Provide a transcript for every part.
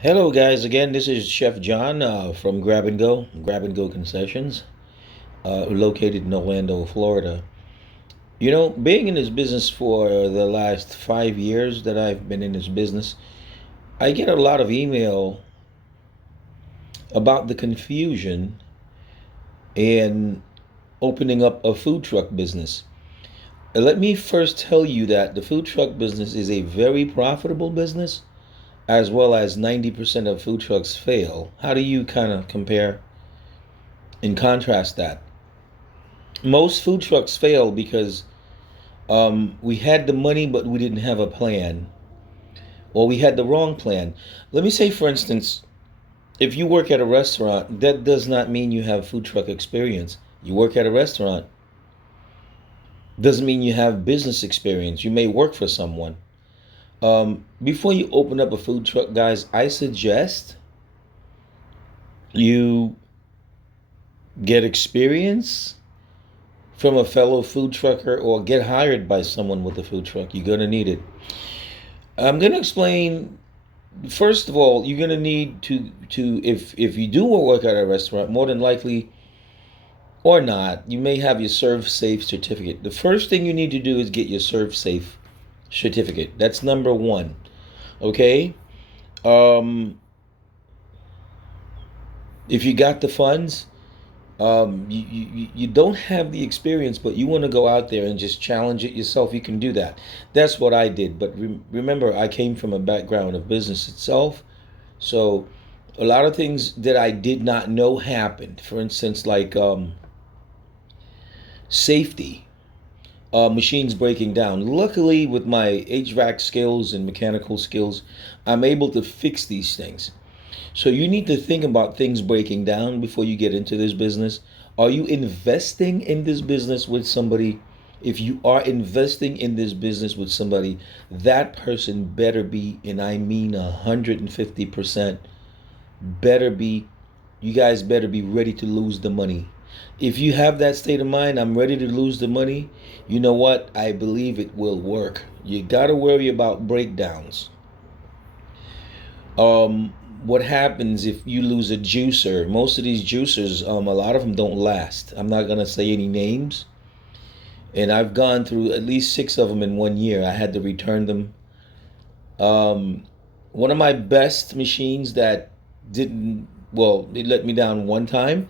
Hello, guys. Again, this is Chef John from Grab and Go Concessions, located in Orlando, Florida. You know, being in this business for the last 5 years that I've been in this business, I get a lot of email about the confusion in opening up a food truck business. Let me first tell you that the food truck business is a very profitable business, as well as 90% of food trucks fail. How do you kind of compare and contrast that? Most food trucks fail because we had the money, but we didn't have a plan, or we had the wrong plan. Let me say, for instance, if you work at a restaurant, that does not mean you have food truck experience. You work at a restaurant doesn't mean you have business experience. You may work for someone. Before you open up a food truck, guys, I suggest you get experience from a fellow food trucker or get hired by someone with a food truck. You're going to need it. I'm going to explain. First of all, you're going to need to if you do work at a restaurant, more than likely or not, you may have your Serve Safe certificate. The first thing you need to do is get your Serve Safe certificate. That's number one. Okay? Um, if you got the funds, you don't have the experience, but you want to go out there and just challenge it yourself, you can do that. That's what I did. But remember, I came from a background of business itself. So a lot of things that I did not know happened. For instance, like safety, machines breaking down. Luckily, with my HVAC skills and mechanical skills, I'm able to fix these things. So you need to think about things breaking down before you get into this business. Are you investing in this business with somebody? If you are investing in this business with somebody, that person better be, and I mean 150%, better be, you guys better be ready to lose the money. If you have that state of mind, I'm ready to lose the money, you know what? I believe it will work. You got to worry about breakdowns. What happens if you lose a juicer? Most of these juicers, a lot of them don't last. I'm not gonna say any names, and I've gone through at least six of them in 1 year. I had to return them. Um, One of my best machines that didn't, well, it let me down one time,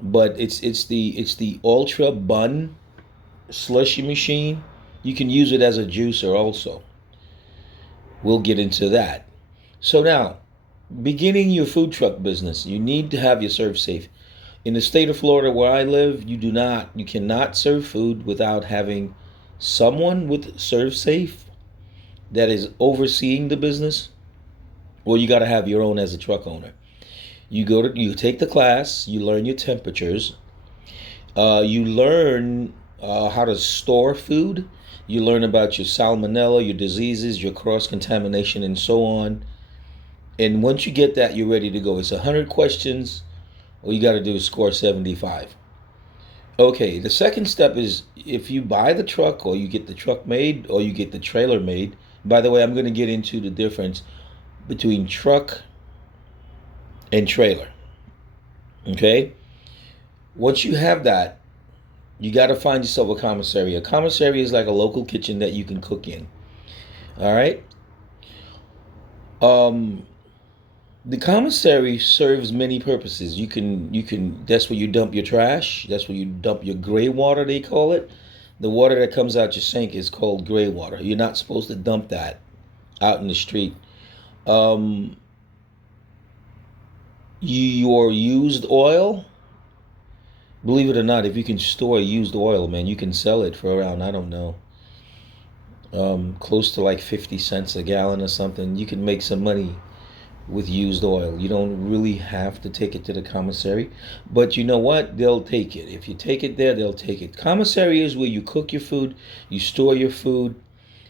but it's the Ultra Bun slushy machine. You can use it as a juicer also. We'll get into that. So now, beginning your food truck business, you need to have your serve safe. In the state of Florida where I live, you cannot serve food without having someone with serve safe that is overseeing the business, or you got to have your own as a truck owner. You take the class, you learn your temperatures, you learn how to store food, you learn about your salmonella, your diseases, your cross contamination, and so on. And once you get that, you're ready to go. It's 100 questions. All you got to do is score 75. Okay, the second step is if you buy the truck, or you get the truck made, or you get the trailer made. By the way, I'm going to get into the difference between truck and trailer. Okay? Once you have that, you got to find yourself a commissary. A commissary is like a local kitchen that you can cook in. All right? Um, The commissary serves many purposes. You can that's where you dump your trash. That's where you dump your gray water, they call it. The water that comes out your sink is called gray water. You're not supposed to dump that out in the street. Um, your used oil, believe it or not, if you can store used oil, man, you can sell it for around, I don't know, close to like 50 cents a gallon or something. You can make some money with used oil. You don't really have to take it to the commissary, but you know what? They'll take it. If you take it there, they'll take it. Commissary is where you cook your food, you store your food.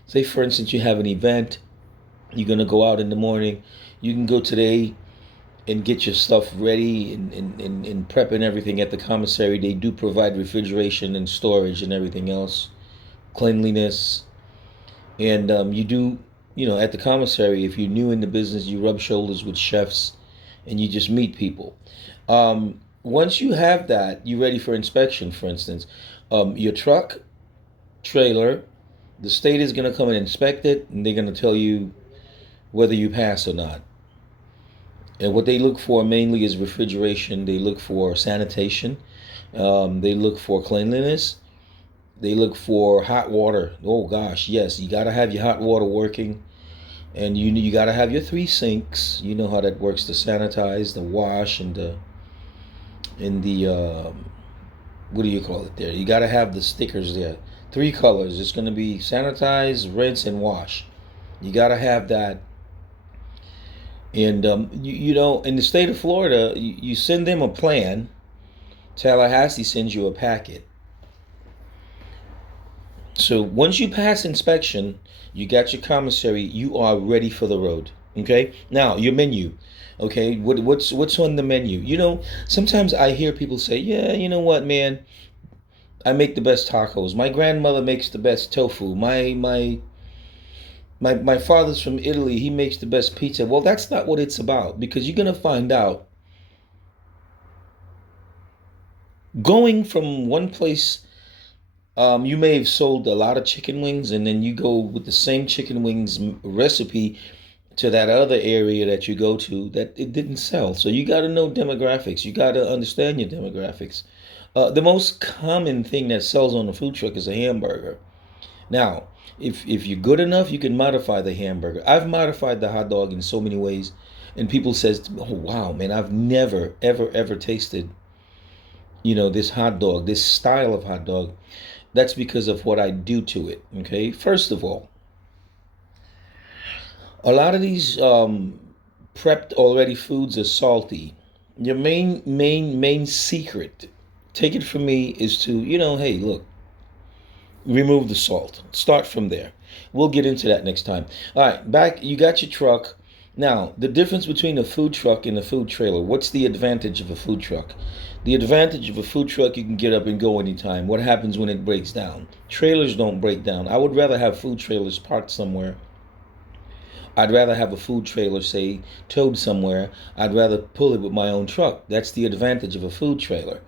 Say, for instance, you have an event, you're going to go out in the morning, you can go today and get your stuff ready and prep and everything at the commissary. They do provide refrigeration and storage and everything else, cleanliness, and you do at the commissary, if you're new in the business, you rub shoulders with chefs and you just meet people. Once you have that, you're ready for inspection, for instance. Your truck, trailer, the state is going to come and inspect it, and they're going to tell you whether you pass or not. And what they look for mainly is refrigeration. They look for sanitation. They look for cleanliness. They look for hot water. Oh gosh, yes, you got to have your hot water working, and you got to have your three sinks. You know how that works: to sanitize, the wash, and the what do you call it there? You got to have the stickers there. Three colors. It's going to be sanitize, rinse, and wash. You got to have that. And in the state of Florida, you send them a plan. Tallahassee sends you a packet. So once you pass inspection, you got your commissary. You are ready for the road. Okay. Now your menu. Okay. What's on the menu? Sometimes I hear people say, "Yeah, you know what, man? I make the best tacos. My grandmother makes the best tofu. My father's from Italy. He makes the best pizza." Well, that's not what it's about, because you're gonna find out going from one place. You may have sold a lot of chicken wings, and then you go with the same chicken wings recipe to that other area that you go to that it didn't sell. So you got to know demographics. You got to understand your demographics. The most common thing that sells on the food truck is a hamburger. Now, if you're good enough, you can modify the hamburger. I've modified the hot dog in so many ways, and people says, "Oh wow, man, I've never ever tasted this hot dog, this style of hot dog." That's because of what I do to it. Okay, first of all, a lot of these prepped already foods are salty. Your main secret, take it from me, is to hey, look, remove the salt. Start from there. We'll get into that next time. All right, back. You got your truck. Now, the difference between a food truck and a food trailer. What's the advantage of a food truck? The advantage of a food truck, you can get up and go anytime. What happens when it breaks down? Trailers don't break down. I would rather have food trailers parked somewhere. I'd rather have a food trailer, say, towed somewhere. I'd rather pull it with my own truck. That's the advantage of a food trailer.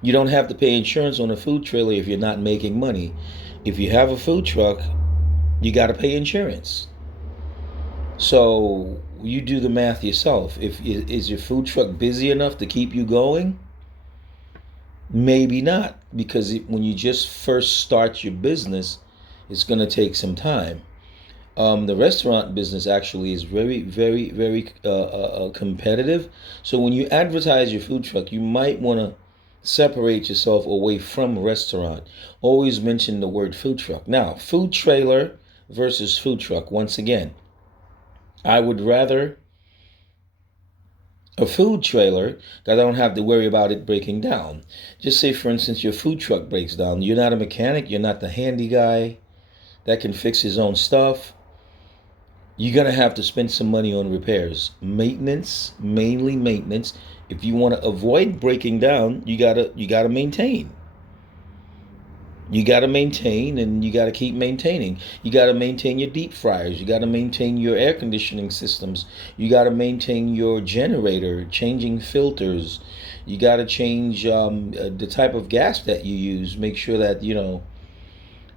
You don't have to pay insurance on a food trailer if you're not making money. If you have a food truck, you got to pay insurance. So you do the math yourself. Is your food truck busy enough to keep you going? Maybe not, because when you just first start your business, it's going to take some time. The restaurant business actually is very, very, very competitive. So when you advertise your food truck, you might want to separate yourself away from restaurant. Always mention the word food truck. Now, food trailer versus food truck. Once again, I would rather a food trailer because I don't have to worry about it breaking down. Just say, for instance, your food truck breaks down. You're not a mechanic. You're not the handy guy that can fix his own stuff. You're going to have to spend some money on repairs. Maintenance, mainly maintenance. If you want to avoid breaking down, you gotta maintain. You got to maintain, and you got to keep maintaining. You got to maintain your deep fryers. You got to maintain your air conditioning systems. You got to maintain your generator, changing filters. You got to change the type of gas that you use. Make sure that,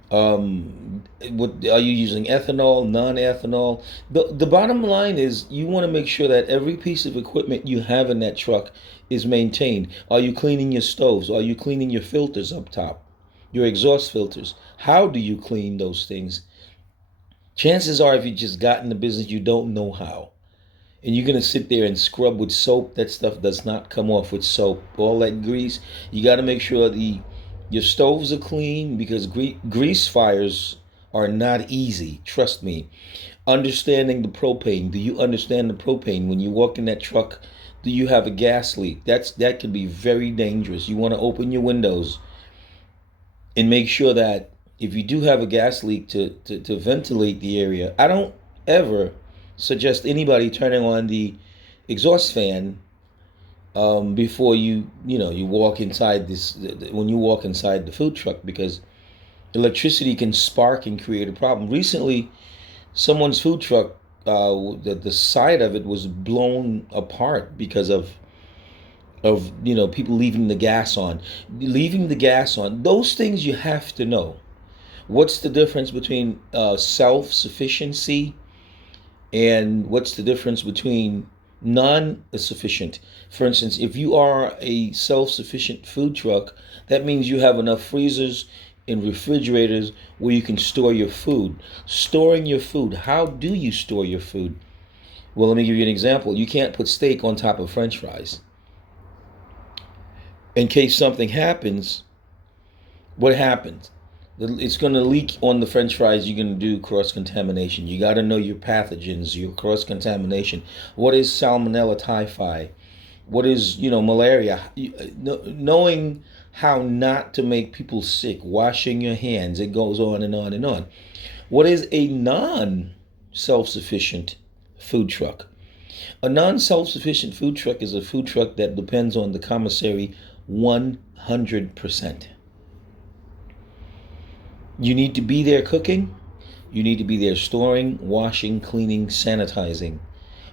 what are you using, ethanol, non-ethanol? The bottom line is you want to make sure that every piece of equipment you have in that truck is maintained. Are you cleaning your stoves? Are you cleaning your filters up top? Your exhaust filters. How do you clean those things? Chances are, if you just got in the business, you don't know how. And you're going to sit there and scrub with soap. That stuff does not come off with soap. All that grease. You got to make sure your stoves are clean, because grease fires are not easy. Trust me. Understanding the propane. Do you understand the propane? When you walk in that truck, do you have a gas leak? That can be very dangerous. You want to open your windows and make sure that if you do have a gas leak, to ventilate the area. I don't ever suggest anybody turning on the exhaust fan before you walk inside when you walk inside the food truck, because electricity can spark and create a problem. Recently, Someone's food truck, the side of it was blown apart because of people leaving the gas on, those things you have to know. What's the difference between self-sufficiency, and what's the difference between non-sufficient? For instance, if you are a self-sufficient food truck, that means you have enough freezers and refrigerators where you can store your food. Storing your food, how do you store your food? Well, let me give you an example. You can't put steak on top of french fries. In case something happens, what happens? It's going to leak on the french fries. You're going to do cross contamination. You got to know your pathogens, your cross contamination. What is salmonella typhi? What is, malaria? Knowing how not to make people sick, washing your hands, it goes on and on and on. What is a non self sufficient food truck? A non self sufficient food truck is a food truck that depends on the commissary 100%. You need to be there cooking. You need to be there storing, washing, cleaning, sanitizing.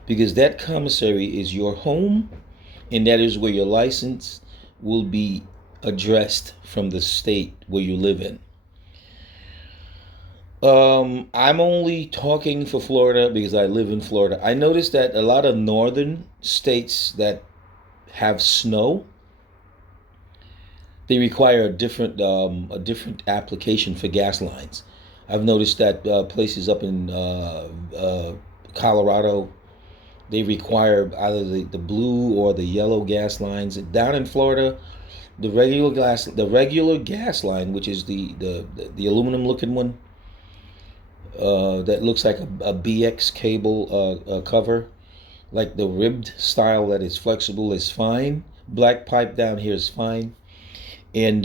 Because that commissary is your home, and that is where your license will be addressed from the state where you live in. I'm only talking for Florida because I live in Florida. I noticed that a lot of northern states that have snow, they require a different application for gas lines. I've noticed that places up in Colorado, they require either the blue or the yellow gas lines. Down in Florida, the regular gas line, which is the aluminum looking one, that looks like a BX cable cover, like the ribbed style that is flexible, is fine. Black pipe down here is fine. And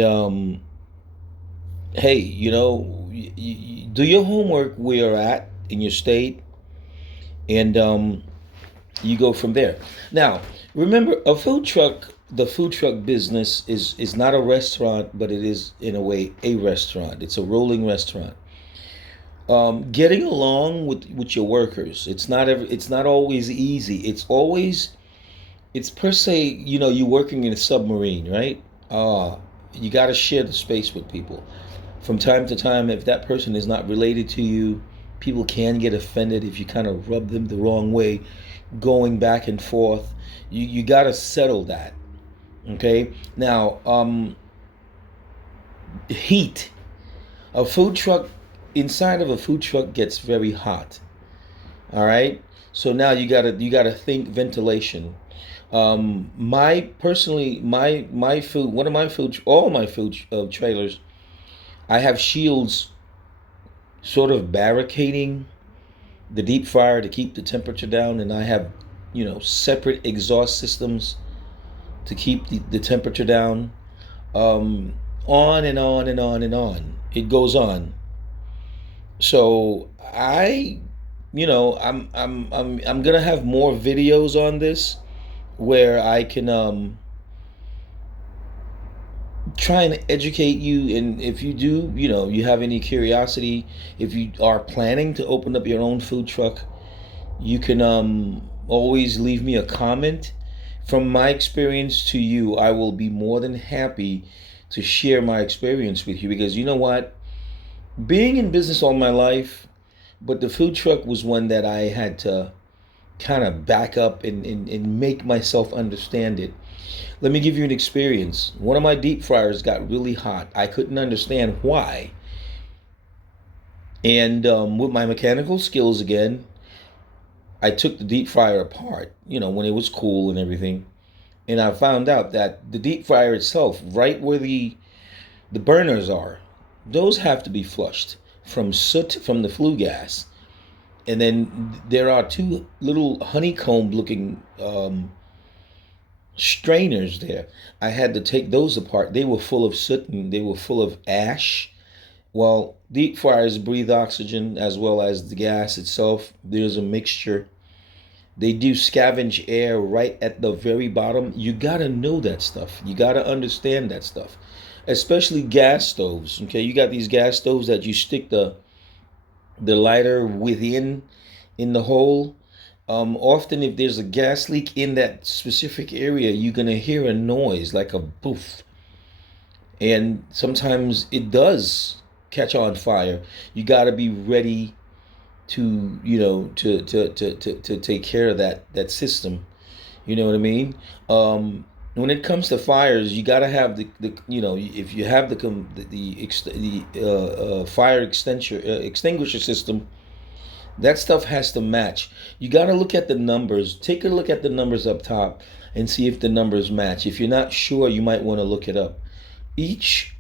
hey, do your homework where you're at in your state, and you go from there. Now, remember, the food truck business is not a restaurant, but it is in a way a restaurant. It's a rolling restaurant. Getting along with your workers, it's not always easy. It's per se, you're working in a submarine, right? You got to share the space with people. From time to time, if that person is not related to you, people can get offended if you kind of rub them the wrong way, going back and forth. You got to settle that. Okay? Now, heat. A food truck, inside of a food truck gets very hot. All right? So now you gotta think ventilation. My food, one of my food, all my food trailers, I have shields sort of barricading the deep fryer to keep the temperature down, and I have, separate exhaust systems to keep the temperature down. On and on and on and on. It goes on. So I'm gonna have more videos on this where I can try and educate you. And if you do, you have any curiosity, if you are planning to open up your own food truck, you can always leave me a comment. From my experience to you, I will be more than happy to share my experience with you, because you know what? Being in business all my life, but the food truck was one that I had to kind of back up and make myself understand it. Let me give you an experience. One of my deep fryers got really hot. I couldn't understand why. And with my mechanical skills again, I took the deep fryer apart, when it was cool and everything. And I found out that the deep fryer itself, right where the burners are, those have to be flushed from soot from the flue gas. And then there are two little honeycomb looking strainers there. I had to take those apart. They were full of soot and they were full of ash. Well, deep fryers breathe oxygen as well as the gas itself. There's a mixture. They do scavenge air right at the very bottom. You got to know that stuff. You got to understand that stuff. Especially gas stoves. Okay, you got these gas stoves that you stick the the lighter within in the hole. Often, if there's a gas leak in that specific area, you're gonna hear a noise like a boof, and sometimes it does catch on fire. You got to be ready to to take care of that system. You know what I mean? When it comes to fires, you got to have the if you have the fire extinguisher system, that stuff has to match. You got to look at the numbers. Take a look at the numbers up top and see if the numbers match. If you're not sure, you might want to look it up. Each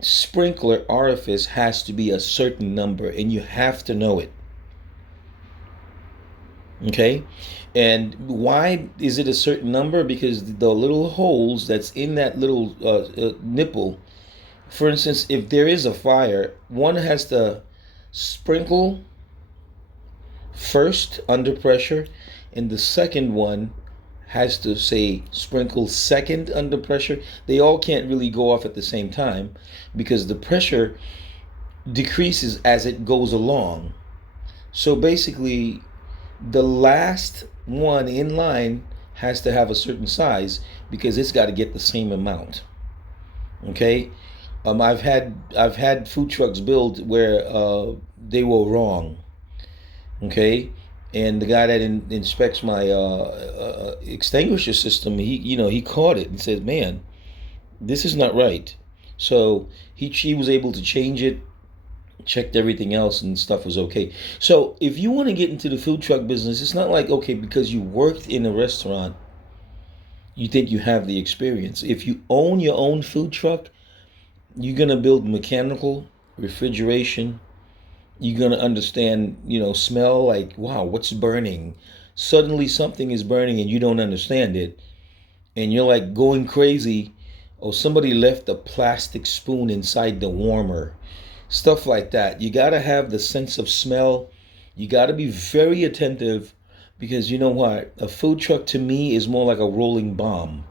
sprinkler orifice has to be a certain number, and you have to know it. Okay? And why is it a certain number? Because the little holes that's in that little nipple, for instance, if there is a fire, one has to sprinkle first under pressure, and the second one has to say sprinkle second under pressure. They all can't really go off at the same time because the pressure decreases as it goes along. So basically, the last one in line has to have a certain size because it's got to get the same amount. Okay, I've had food trucks built where they were wrong. Okay, and the guy that inspects my extinguisher system, he caught it and said, "Man, this is not right." So he was able to change it, checked everything else, and stuff was okay. So if you want to get into the food truck business, it's not like, okay, because you worked in a restaurant, you think you have the experience. If you own your own food truck, you're gonna build mechanical, refrigeration. You're gonna understand, smell, like, wow, what's burning? Suddenly something is burning and you don't understand it, and you're like going crazy. Oh, somebody left a plastic spoon inside the warmer. Stuff like that. You got to have the sense of smell. You got to be very attentive because you know what? A food truck to me is more like a rolling bomb.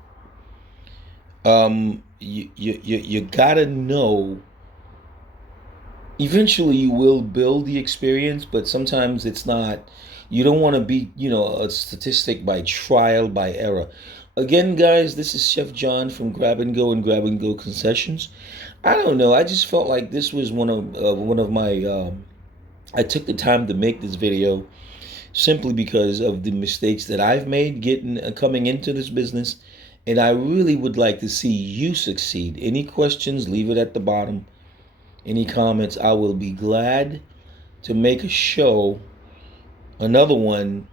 You got to know. Eventually, you will build the experience, but sometimes it's not. You don't want to be, a statistic by trial by error. Again, guys, this is Chef John from Grab and Go and Grab and Go Concessions. I don't know. I just felt like this was one of my. I took the time to make this video simply because of the mistakes that I've made getting coming into this business, and I really would like to see you succeed. Any questions? Leave it at the bottom. Any comments? I will be glad to make a show, another one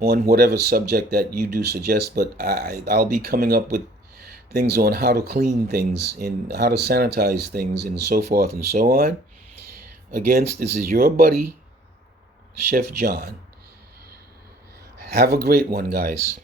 on whatever subject that you do suggest. But I'll be coming up with things on how to clean things and how to sanitize things and so forth and so on. Again, this is your buddy, Chef John. Have a great one, guys.